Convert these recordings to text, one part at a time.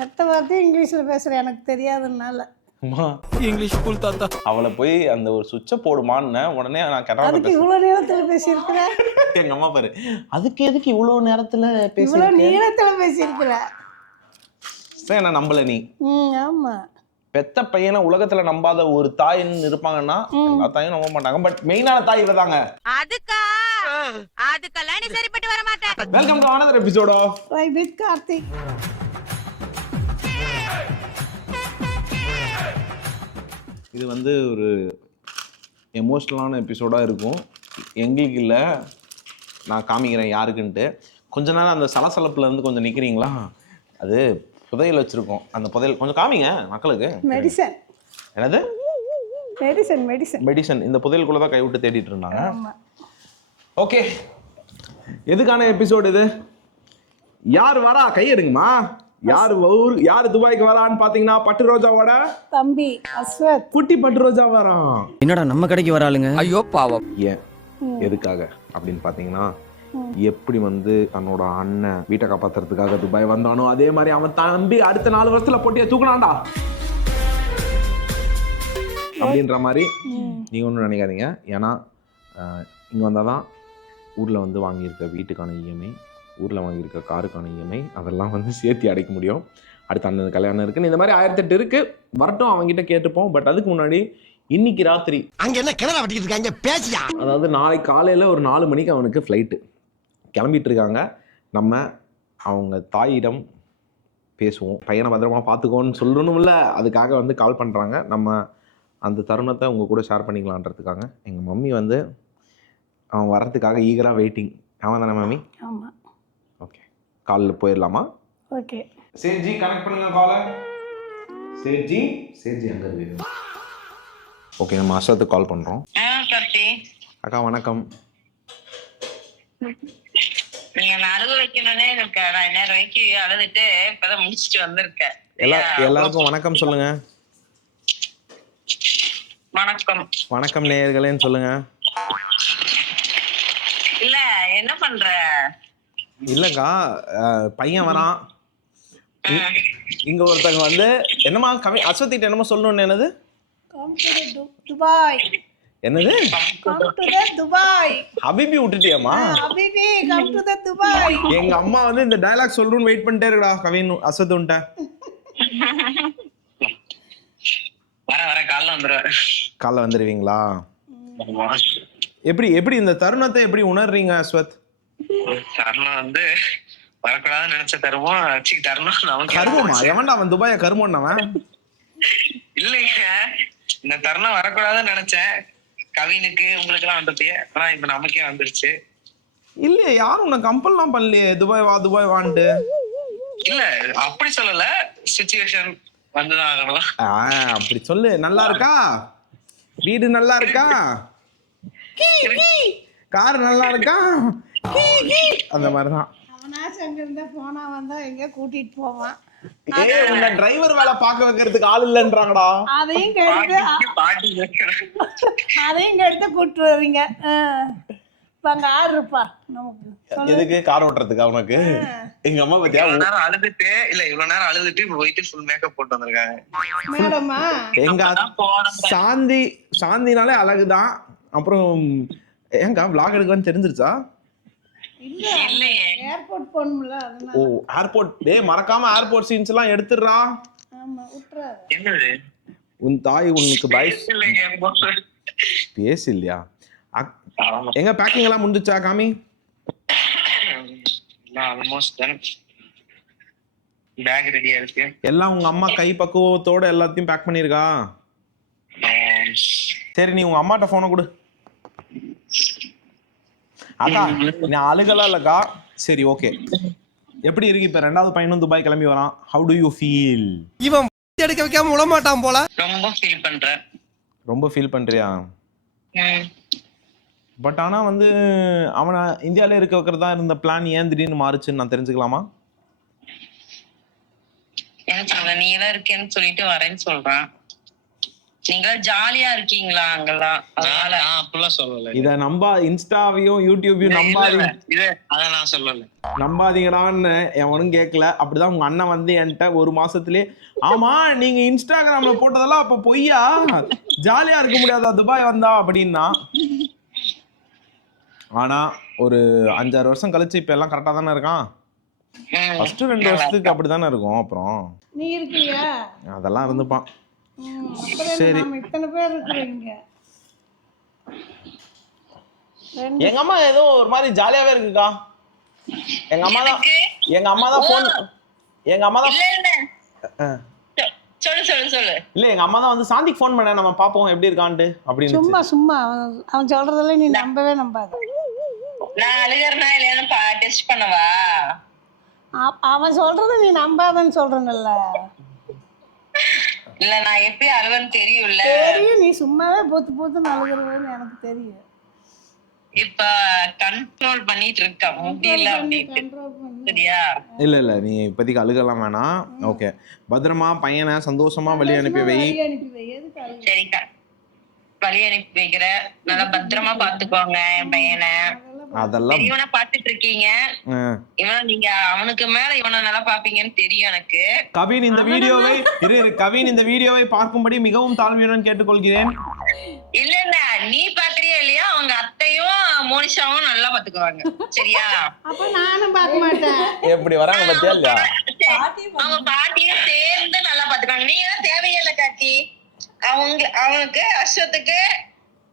அடுத்த வார்த்தை இங்கிலீஷில் பேசுகிறேன் எனக்கு தெரியாததுனால. இங்கிலீஷ் ஸ்கூல் தாத்தா. அவளை போய் அந்த ஒரு சுவிட்சை போடுமான்னு உடனே நான் அதுக்கு இவ்வளோ நேரத்தில் பேசியிருக்கிறேன். எங்க அம்மா பாரு, அதுக்கு எதுக்கு இவ்வளோ நேரத்துல இவ்வளோ நீளத்தில் பேசியிருக்கிறேன். சரி, நான் நம்பல நீ. ஆமாம். பெத்த பையனை உலகத்துல நம்பாத ஒரு தாயின்னு இருப்பாங்கன்னா எல்லா தாயும் நம்ப மாட்டாங்க. பட் மெயினான தாய் இவதாங்க. அதுக்கெல்லாம் நீ சரிப்பட்டு வர மாட்டேன். Welcome to another episode of Right with Karthik. இது வந்து ஒரு எமோஷ்னலான எபிசோடாக இருக்கும். எங்களுக்கு இல்லை, நான் காமிக்கிறேன் யாருக்குன்ட்டு. கொஞ்ச நேரம் அந்த சலசலப்புல இருந்து கொஞ்சம் நிற்கிறீங்களா? அது புதையல் வச்சுருக்கோம். அந்த புதையல் கொஞ்சம் காமிங்க மக்களுக்கு. மெடிசன். என்னது? மெடிசன். இந்த புதையலுக்குள்ளே தான் கைவிட்டு தேடிட்டு இருந்தாங்க. ஓகே, எதுக்கான எபிசோடு இது? யார் வரா கையெடுங்கம்மா. யார் துபாய்க்கு வரான்னு பாத்தீங்கன்னா பட்டு ரோஜாவோட தம்பி அஸ்வத். குட்டி பட்டு ரோஜா வரான். என்னடா நம்ம கடைக்கு வராளுங்க? ஐயோ பாவம். ஏன் எதுக்காக அப்படின்னு பாத்தீங்கன்னா, எப்படி வந்து தன்னோட அண்ணன் வீட்டை காப்பாத்துறதுக்காக துபாய் வந்தானோ அதே மாதிரி அவன் தம்பி அடுத்த 4 வருஷத்துல போட்டியை தூக்கலாம்டா அப்படின்ற மாதிரி நீங்க ஒன்றும் நினைக்காதீங்க. ஏன்னா இங்க வந்தாதான் ஊர்ல வந்து வாங்கியிருக்க வீட்டுக்கான இஎம்ஐ, ஊரில் வாங்கியிருக்க காருக்கான இஎம்ஐ அதெல்லாம் வந்து சேர்த்து அடைக்க முடியும். அடுத்த அண்ணன் கல்யாணம் இருக்குன்னு இந்த மாதிரி 1008 இருக்கு. வரட்டும், அவங்ககிட்ட கேட்டுப்போம். பட் அதுக்கு முன்னாடி இன்னைக்கு ராத்திரி அங்க என்ன கிணறு வட்டிக்கிட்டு இருக்காங்க பேசியா, அதாவது நாளைக்கு காலையில் ஒரு 4 மணிக்கு அவனுக்கு ஃப்ளைட்டு கிளம்பிட்டு இருக்காங்க. நம்ம அவங்க தாயிடம் பேசுவோம். பையனை பத்திரமா பார்த்துக்கோன்னு சொல்லணும்ல, அதுக்காக வந்து கால் பண்ணுறாங்க. நம்ம அந்த தருணத்தை உங்கள் கூட ஷேர் பண்ணிக்கலான்றதுக்காக. எங்கள் மம்மி வந்து அவன் வர்றதுக்காக ஈகராக வெயிட்டிங். அவன் தானே மம்மி? ஆமாம். ஓகே, காலில் போயிடலாமா? ஓகே. சேட்ஜி கனெக்ட் பண்ணுங்க காலை. சேட்ஜி அங்கே இருக்கு. ஓகே, நம்ம அஸ்வத்துக்கு கால் பண்ணுறோம். அக்கா வணக்கம். நீங்க அழுக வைக்கணும்னே எனக்கு நான் நேரம் வரைக்கும் அழுதுட்டு இப்பதான் முடிச்சுட்டு வந்திருக்கேன். எல்லாருக்கும் வணக்கம் சொல்லுங்க. வணக்கம் நேயர்களேன்னு சொல்லுங்க. இல்ல என்ன பண்ற? இல்லக்கா, பையன் வரான். இங்க ஒருத்தங்க வந்து என்னமா அஸ்வத்திட்ட என்னமோ சொல்லணும்னு. என்னது? துபாய். என்னது? துபாய். ஹபிபி விட்டுட்டியாமா? ஹபிபி கம் டு தி துபாய். எங்க அம்மா வந்து இந்த டயலாக் சொல்லணும்னு வெயிட் பண்ணிட்டே இருக்கடா கவின் அஸ்வத் உன்ட்ட. வர காலைல வந்துருவீங்களா? எப்படி இந்த தருணத்தை எப்படி உணர்றீங்க அஸ்வத்? தருணம் வந்து வரக்கூடாதுன்னு நினைச்ச தருணம் நமக்கு கருமமா? எவன்டா அவன் துபாய கருமன்னவன்? இல்லைங்க, இந்த தருணம் வரக்கூடாதுன்னு நினைச்சேன். கவினுக்கு உங்களுக்கு எல்லாம் வந்துட்டு, ஆனா இப்ப நமக்கே வந்துருச்சு. இல்லையே, யாரும் உன்னை கம்பல்லாம் பண்ணலையே துபாய் வான்ட்டு. இல்ல அப்படி சொல்லல, சிச்சுவேஷன் வந்துதான் ஆகணும். அப்படி சொல்லு. நல்லா இருக்கா வீடு? நல்லா இருக்கா கார்? நல்லா இருக்கா? அந்த மாதிரிதான். அவனாச்சும் அங்க இருந்தா போனா வந்தா எங்க கூட்டிட்டு போவான். உன்னை டிரைவர் வேலை பார்க்க வைக்கிறதுக்கு ஆள் இல்லைன்றாங்கடா. அதையும் கெடுத்து கூட்டு வருவீங்க. அங்க ஆறு இருப்பா நமக்கு. எதுக்கு கார் ஓட்டுறதுக்கு அவனுக்கு? எங்க அம்மா பத்தியா அழுதுட்டு இல்ல இவ்வளவு நேரம் அழுதுட்டு போயிட்டு ஃபுல் மேக்கப் போட்டு வந்திருக்காங்க. மேடமா எங்க சாந்தினாலே அழகுதான். அப்புறம் ஏங்க vlog எடுக்கலாம்னு தெரிஞ்சிருச்சா? இல்ல ஏர்போர்ட் போணும்ல அதனால. ஓ ஏர்போர்ட். டேய் மறக்காம ஏர்போர்ட் சீன்ஸ் எல்லாம் எடுத்துறா. ஆமா விட்டுறாத. என்னது? உன் தாய் உனக்கு பை பேச இல்லையா? எங்க பேக்கிங் எல்லாம் முடிஞ்சுச்சா காமி? Almost done. பேக் ரெடியா இருக்கு. எல்லாம் உங்க அம்மா கை பக்குவத்தோட எல்லாத்தையும் பேக் பண்ணிருக்கா? சரி, நீ உங்க அம்மாட்ட போனை கொடு. அக்கா நீ அழுகலாம் இல்லக்கா. சரி ஓகே. எப்படி இருக்கு இப்ப 2வது பையனும் துபாய் கிளம்பி வரான்? How to you feel? இவன் எடுக்க வைக்காம விட மாட்டான் போல. ரொம்ப ஃபீல் பண்றியா? பட் ஆனா வந்து அவனை இந்தியாவில இருக்க வைக்கிறதா இருந்த பிளான் ஏன் திடீர்னு மாறுச்சுன்னு நான் தெரிஞ்சுக்கலாமா? நீ எல்லாம் இருக்கேன்னு சொல்லிட்டு வரேன்னு சொல்றான். நீங்க ஜாலியா இருக்கீங்களா அங்கெல்லாம்? அதனால அப்படிலாம் சொல்லல. இத நம்ப இன்ஸ்டாவையும் யூடியூபையும் நான் சொல்லல. நம்பாதீங்கடான்னு எவனும் கேட்கல. அப்படிதான் உங்க அண்ணன் வந்து என்கிட்ட ஒரு மாசத்துலயே, ஆமா நீங்க இன்ஸ்டாகிராம்ல போட்டதெல்லாம் அப்ப பொய்யா, ஜாலியா இருக்க முடியாதா துபாய் வந்தா அப்படின்னா. ஆனா ஒரு 5-6 வருஷம் கழிச்சு இப்ப எல்லாம் கரெக்டா தானே இருக்கான். ஃபர்ஸ்ட் 2 வருஷத்துக்கு அப்படிதானே இருக்கும். அப்புறம் நீ இருக்கியா? அதெல்லாம் இருந்துப்பான். சரி, இத்தனை பேர் இருக்கிறீங்க. எங்க அம்மா ஏதோ ஒரு மாதிரி ஜாலியாவே இருக்குக்கா. எங்க அம்மா தான் போன், எங்க அம்மா தான் சொல்லு இல்ல எங்க அம்மா தான் வந்து சாந்திக்கு போன் பண்ண, நம்ம பாப்போம் எப்படி இருக்கான்ட்டு அப்படின்னு. சும்மா அவன் சொல்றதெல்லாம் நீ நம்பவே நம்பாத. நான் அழுகிறனா இல்லையானு டெஸ்ட் பண்ணவா? அவன் சொல்றத நீ நம்பாதன்னு சொல்றேன்ல. இல்ல நான் எப்படி அழுவன்னு தெரியும்ல. தெரியும், நீ சும்மாவே போத்து அழுகிறவன்னு எனக்கு தெரியும். இப்ப கண்ட்ரோல் பண்ணிட்டு இருக்க முடியல அப்படின்ட்டு. சரியா? இல்ல நீ இப்போதைக்கு அழுகலாம் வேணாம். ஓகே, பத்திரமா பையனை சந்தோஷமா வழி அனுப்பி வை. சரிக்கா, வழி அனுப்பி வைக்கிற. நல்லா பத்திரமா பாத்துக்கோங்க என் பையனை. அதெல்லாம் இவனை பாத்துட்டு இருக்கீங்க. இவனை நீங்க அவனுக்கு மேல இவனை நல்லா பாப்பீங்கன்னு தெரியும் எனக்கு. கவின் இந்த வீடியோவை பார்க்கும்படி மிகவும் தாழ்மையுடன் கேட்டுக்கொள்கிறேன். இல்ல நீ பாக்குறியா இல்லையா, அவங்க அத்தையும் மோனிஷாவும் நல்லா பாத்துக்குவாங்க. சரியா? அப்ப நானும் பார்க்க மாட்டேன். எப்படி வராங்க பத்தியா இல்லையா? அவங்க பாட்டியும் சேர்ந்து நல்லா பாத்துக்குவாங்க. நீ எல்லாம் தேவையில்லை காட்டி. அவனுக்கு அஸ்வத்துக்கு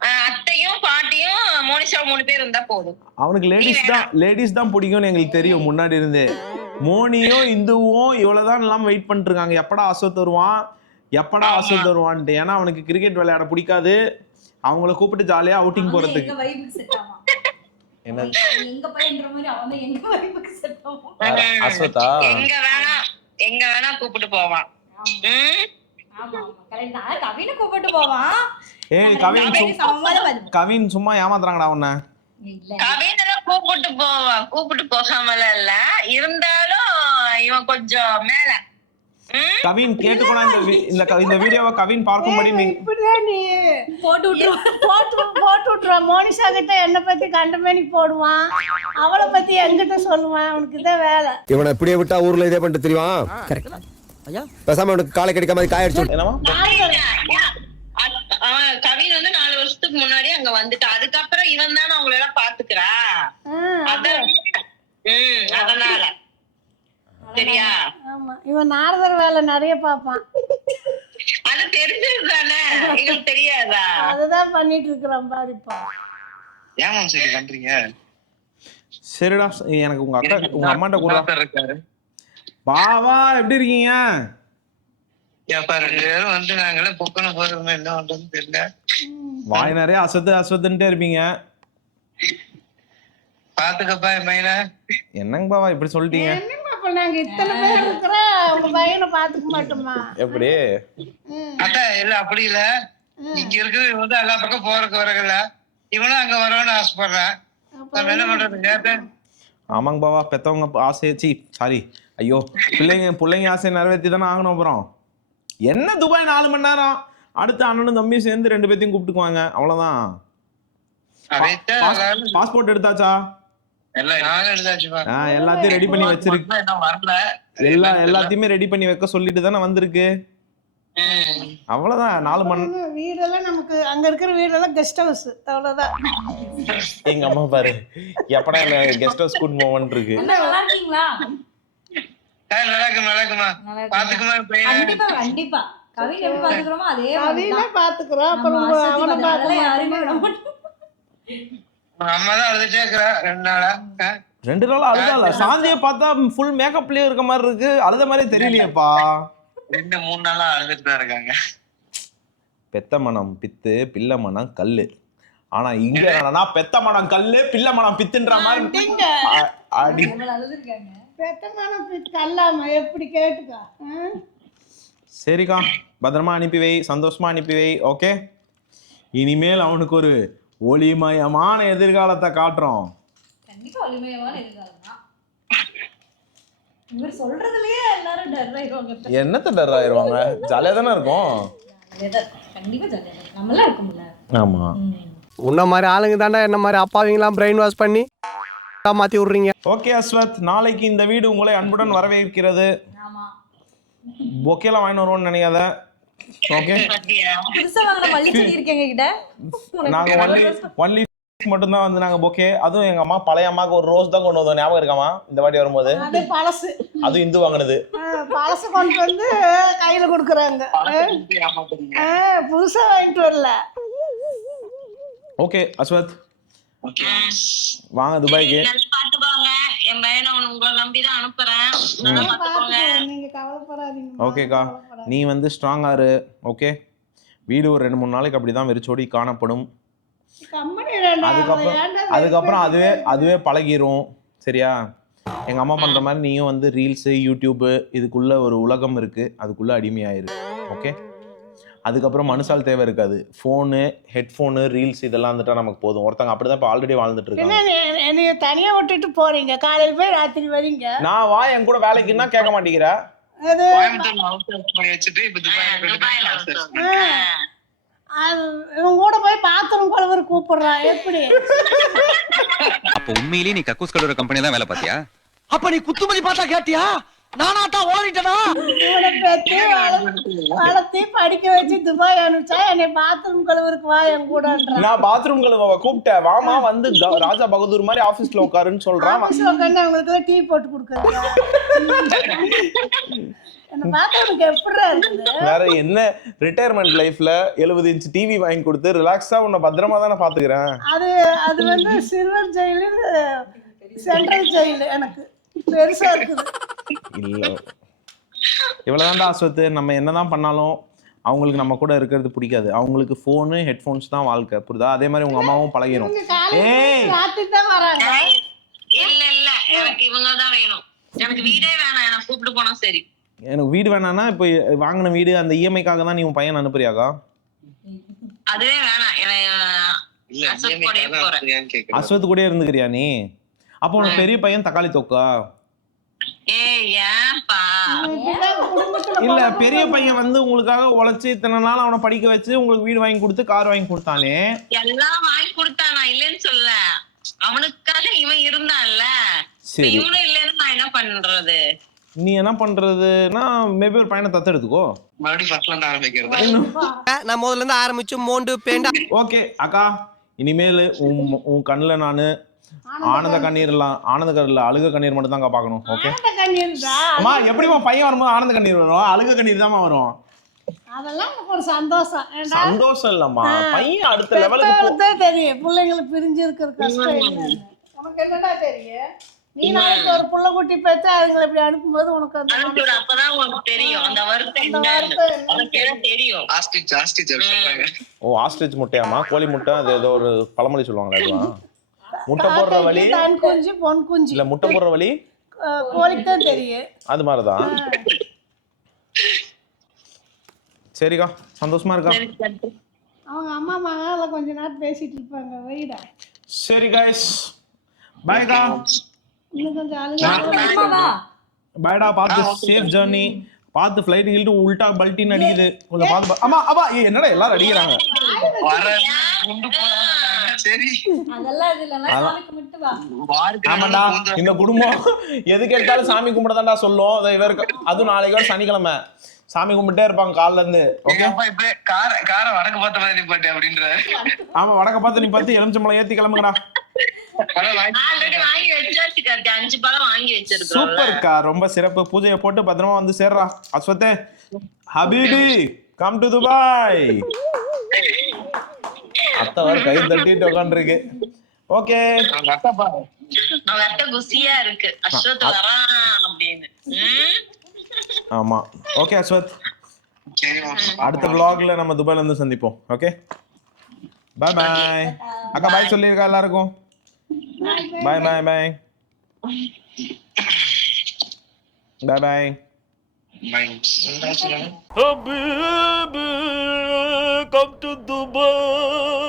அத்தையும் பாட்டியும் மோனிஷா 3 பேர் இருந்தா போதும். அவனுக்கு லேடிஸ் தான் பிடிக்கும்னு எங்களுக்கு தெரியும் முன்னாடி இருந்தே. மோனியும் இந்துவும் இவ்வளவுதான் எல்லாம் வெயிட் பண்ணிட்டு இருக்காங்க, எப்படா அஸ்வத் வருவான்ட்டு. ஏன்னா அவனுக்கு கிரிக்கெட் விளையாட பிடிக்காது. அவங்கள கூப்பிட்டு ஜாலியா அவுட்டிங் போறதுக்கு. அஸ்வத்தா எங்க வேணா கூப்பிட்டு போவான். கவின் சும்மா ஏமாத்துறாங்கடா உன்ன. கவின் கூப்பிட்டு போகாமல இல்ல, இருந்தாலும் இவன் கொஞ்சம் மேல. கவின் கேட்டுக்கோனா இந்த வீடியோவை கவின் பார்க்கும்படி இப்படிதான் நீ போட்டு விட்டுருவான். மோனிஷா கிட்ட என்ன பத்தி கண்டமேனி போடுவான், அவளை பத்தி என்கிட்ட சொல்லுவான். அவனுக்கு இதான் வேலை. இவனை இப்படியே விட்டா ஊர்ல இதே பண்ணிட்டு தெரியுவான். பேசாம அவனுக்கு காலை கிடைக்க மாதிரி காயடிச்சு. கவின் வந்து 4 வருஷத்துக்கு முன்னாடி அங்க வந்துட்டு அதுக்கப்புறம் இவன் தானே அவங்கள எல்லாம் பாத்துக்கிறா. அதனால சரியா? ஆமா, இவன் நாரதர் வேலை நிறைய பாப்பான். அது தெரிஞ்சதுதானே, எனக்கு தெரியாதா? அதுதான் பண்ணிட்டு இருக்கிறான் பாருப்பா. ஏமா சரி பண்றீங்க? சரிடா, எனக்கு உங்க அம்மாட்ட கூட இருக்காரு. பாவா எப்படி இருக்கீங்க? வந்து நாங்களே பொக்கன போறோம், என்ன பண்றதுன்னு தெரியல. வாய் நிறைய அசத்துன்ட்டே இருப்பீங்க. பாத்துக்கப்பா என் பையனை. என்னங்க பாவா இப்படி சொல்லிட்டீங்க? நாங்க இத்தனை பேர் இருக்கிறோம், உங்க பையனை பாத்துக்க மாட்டோமா? எப்படி அக்கா? இல்ல அப்படி இல்ல, இங்க இருக்குது வந்து எல்லா பக்கம் போறதுக்கு வரல, இவனும் அங்க வரணும்னு ஆசைப்படுறேன். என்ன பண்றது? ஆமாங்க பாவா, பெத்தவங்க ஆசையாச்சு. சாரி, ஐயோ, பிள்ளைங்க ஆசையை நிறைவேற்றி தானே ஆகணும். அப்புறம் என்ன துபாய் 4 மணி நேரம், அடுத்து அண்ணனும் தம்பியும் சேர்ந்து 2 பேத்தையும் கூப்பிட்டுக்குவாங்க, அவ்வளவுதான். பாஸ்போர்ட் எடுத்தாச்சா? எல்லாத்தையும் ரெடி பண்ணி வச்சிருக்கு. எல்லாத்தையுமே ரெடி பண்ணி வைக்க சொல்லிட்டு தானே வந்திருக்கு. அவ்வளவுதான். 4 மணி வீடெல்லாம் நமக்கு அங்க இருக்கிற வீடெல்லாம் கெஸ்ட் ஹவுஸ், அவ்வளவுதான். எங்க அம்மா பாரு எப்படா கெஸ்ட் ஹவுஸ் கூட்டு போவான்னு இருக்கு. நல்லா இருக்கீங்களா? கண்டிப்பா கவின் எப்படி பாத்துக்கிறோமோ அதே கவினை பாத்துக்கிறோம். அப்புறம் அவனை பாத்துக்கலாம். யாருமே விட மாட்டோம். அம்மா தான் அழுதுட்டே இருக்கிறா 2 நாளா. 2 நாளா அழுதால? சாந்தியை பார்த்தா ஃபுல் மேக்கப்லயே இருக்க மாதிரி இருக்கு, அழுத மாதிரி தெரியலையேப்பா. 2-3 நாளா அழுதுட்டு தான் இருக்காங்க. பெத்த மனம் பித்து, பிள்ளை மனம் கல்லு. ஆனா இங்க என்னன்னா பெத்த மனம் கல்லு, பிள்ளை மனம் பித்துன்ற மாதிரி அடி. பெத்த மனம் பித்து கல்லாம எப்படி கேட்டுக்கா? சரிக்கா, பத்திரமா அனுப்பி வை, சந்தோஷமா அனுப்பி வை. ஓகே, இனிமேல் அவனுக்கு ஒரு ஒளிமயமான எதிர்காலத்தை காட்டுறோம். கண்டிப்பா ஒளிமயமான எதிர்காலம் தான். இவர் சொல்றதுலயே எல்லாரும் டர் ஆயிடுவாங்க. என்னத்த டர் ஆயிடுவாங்க? ஜாலியா தானே இருக்கும். கண்டிப்பா ஜாலியா இருக்கும். நம்மளாம் இருக்கும்ல. ஆமா. உன்ன மாதிரி ஆளுங்க தாண்டா என்ன மாதிரி அப்பாவிங்களாம் பிரெயின் வாஷ் பண்ணி மாத்தி விடுறீங்க. ஓகே அஸ்வத், நாளைக்கு இந்த வீடு உங்களை அன்புடன் வரவேற்கிறது. ஆமா. பொக்கேலாம் வாங்கி வருவோம்னு நினைக்காத. ஓகே, புதுசா வாங்கின மல்லி செடி இருக்கு எங்க கிட்ட. நாங்க ஒன்லி மட்டும்தான் வந்து நாங்க பொக்கே. அதுவும் எங்க அம்மா பழைய அம்மாக்கு ஒரு ரோஸ் தான் கொண்டு வந்தோம், ஞாபகம் இருக்காமா? இந்த வாட்டி வரும்போது அது பழசு, அது இந்து வாங்கினது. பழசு கொண்டு வந்து கையில கொடுக்குறாங்க. புதுசா வாங்கிட்டு வரல. ஓகே அஸ்வத், வாங்க துபாய்க்கு. பாத்துக்கோங்க, என் பையனை உங்களை நம்பிதான் அனுப்புறேன். நீங்க கவலைப்படாதீங்க. ஓகேக்கா, நீ வந்து ஸ்ட்ராங்கா இரு. ஓகே, வீடு ஒரு 2-3 நாளைக்கு அப்படிதான் வெறிச்சோடி காணப்படும். அதுக்கப்புறம் அதுவே பழகிரும். சரியா? எங்க அம்மா பண்ற மாதிரி நீயும் வந்து ரீல்ஸ், யூடியூப் இதுக்குள்ள ஒரு உலகம் இருக்கு, அதுக்குள்ள அடிமையாயிரு. ஓகே, அதுக்கப்புறம் மனுஷால் தேவை இருக்காது. ஃபோனு, ஹெட்ஃபோனு, ரீல்ஸ் இதெல்லாம் வந்துட்டா நமக்கு போதும். ஒருத்தங்க அப்படிதான் இப்போ ஆல்ரெடி வாழ்ந்துட்டு இருக்காங்க. நீங்க தனியா விட்டுட்டு போறீங்க, காலையில போய் ராத்திரி வரீங்க. நான் வா என் கூட வேலைக்குன்னா கேட்க மாட்டேங்கிற. இவங்க கூட போய் பாத்ரூம் கழுவுற கூப்பிடுறான். எப்படி? அப்ப உண்மையிலேயே நீ கக்கூஸ் கழுவுற கம்பெனி தான் வேலை பார்த்தியா? அப்ப நீ குத்துமதி பார்த்தா கேட்டியா? நானா தான் ஓடிட்டனா? இவனை பெத்து வளர்த்தி படிக்க வச்சு துபாய் அனுப்பிச்சா என்னை பாத்ரூம் கழுவுறதுக்கு வா என் கூட. நான் பாத்ரூம் கழுவ கூப்பிட்டேன், வாமா வந்து ராஜா பகதூர் மாதிரி ஆபீஸ்ல உட்காருன்னு சொல்றான். ஆபீஸ்ல உட்காந்து அவங்களுக்கு டீ போட்டு கொடுக்குறது. என்ன பார்த்தா உனக்கு எப்படிடா இருக்குது? வேற என்ன ரிட்டையர்மெண்ட் லைஃப்ல 70 இன்ச் டிவி வாங்கி கொடுத்து ரிலாக்ஸா உன்னை பத்திரமா தானே பாத்துக்கிறேன். அது வந்து சில்வர் ஜெயிலு, சென்ட்ரல் ஜெயிலு எனக்கு பெருசா இருக்குது. இல்ல இவ்வளவுதான்டா அஸ்வத், நம்ம என்னதான் பண்ணாலும் அவங்களுக்கு நம்ம கூட இருக்கிறது பிடிக்காது. அவங்களுக்கு போனு, ஹெட்போன்ஸ் தான் வாழ்க்கை, புரியுதா? அதே மாதிரி உங்க அம்மாவும் பழகிரும். ராத்திரி தான் வராங்க. இல்ல எனக்கு இவங்க தான் வேணும். எனக்கு வீடே வேணாம், எனக்கு கூப்பிட்டு போனா சரி. எனக்கு வீடு வேணாம்னா இப்போ வாங்கின வீடு அந்த இஎம்ஐக்காக தான் நீ உன் பையன் அனுப்புறியாக்கா? அதுவே வேணாம், அஸ்வத் கூட இருந்துக்கிறியா நீ? அப்போ உனக்கு பெரிய பையன் தக்காளி தொக்கா? இல்ல, பெரிய பையன் வந்து உங்களுக்காக உழைச்சு இத்தனை நாள் அவனை படிக்க வச்சு உங்களுக்கு வீடு வாங்கி கொடுத்து கார் வாங்கி கொடுத்தானே. எல்லாம் வாங்கி கொடுத்தானா? இல்லன்னு சொல்ல, அவனுக்காக இவன் இருந்தான்ல, இவனும் இல்லன்னு நான் என்ன பண்றது? நீ என்ன பண்றதுன்னா மேபி ஒரு பையனை தத்தெடுத்துக்கோ. நான் முதல்ல இருந்து ஆரம்பிச்சு மோண்டு பேண்டா. ஓகே அக்கா, இனிமேல் உன் கண்ணுல நானு ஆனந்த கண்ணீர் அழுக கண்ணீர் மட்டும் தான் பாக்கணும். ஓகே அம்மா, எப்படிமா பையன் வரும்போது ஆனந்த கண்ணீர் வரும், அழுக கண்ணீர் தான் வரும். அதெல்லாம் ஒரு சந்தோஷம். சந்தோஷம் இல்லம்மா, பையன் அடுத்த லெவலுக்கு தெரியும். பிள்ளைங்களுக்கு பிரிஞ்சு இருக்கிற கஷ்டம் இல்லை. உனக்கு என்னடா தெரியும்? நீ நாளைக்கு ஒரு புள்ள குட்டி பேச்சு அதுங்களை இப்படி அனுப்பும்போது உனக்கு அப்பதான் உனக்கு தெரியும் அந்த வருத்தம் தெரியும். ஓ, ஆஸ்ட்ரிச் முட்டையாமா? கோழி முட்டை, அது ஏதோ ஒரு பழமொழி சொல்லுவாங்களா? அதுவா? முட்டை போடுற வழி தன் குஞ்சு பொன் குஞ்சு இல்ல, முட்டை போடுற வழி கோழிக்கு தான் தெரியும். அது மாதிரிதான். சரிக்கா, சந்தோஷமா இருக்கா? அவங்க அம்மா மகால கொஞ்ச நேரம் பேசிட்டு இருப்பாங்க. வெயிடா. சரி கைஸ், பாய்க்கா. இன்னும் கொஞ்சம் அழுகா. பாய்டா, பார்த்து சேஃப் ஜர்னி. பார்த்து ஃப்ளைட் கில்ட்டு உல்டா பல்ட்டின்னு அடிக்குது, கொஞ்சம் பார்த்து. அம்மா அப்பா, என்னடா எல்லாரும் அடிக்கிறாங்க? ஆமாண்டா, இந்த குடும்பம் எது கேட்டாலும் சாமி கும்பிடதான்டா சொல்லும். இவருக்கு அதுவும் நாளைக்கு சனிக்கிழமை சாமி கும்பிட்டே இருப்பாங்க காலைல இருந்து. ஆமா, வடக்க பார்த்து நீ பார்த்து எலுமிச்சம்பழம் ஏத்தி கிளம்புங்கடா. சூப்பர்க்கா, ரொம்ப சிறப்பு. பூஜையை போட்டு பத்திரமா வந்து சேர்றா அஸ்வத்தே. ஹபீபி, கம் டு துபாய். அத்தவர் கை தட்டிட்டு உட்காந்துருக்கு. ஓகே, ஆமா. ஓகே அஸ்வத், அடுத்த vlogல நம்ம துபாய்ல இருந்து சந்திப்போம். Okay, bye bye. அக்கா பாய் சொல்லிருக்கா எல்லாருக்கும்? Bye bye bye bye bye. Habibi, come to Dubai.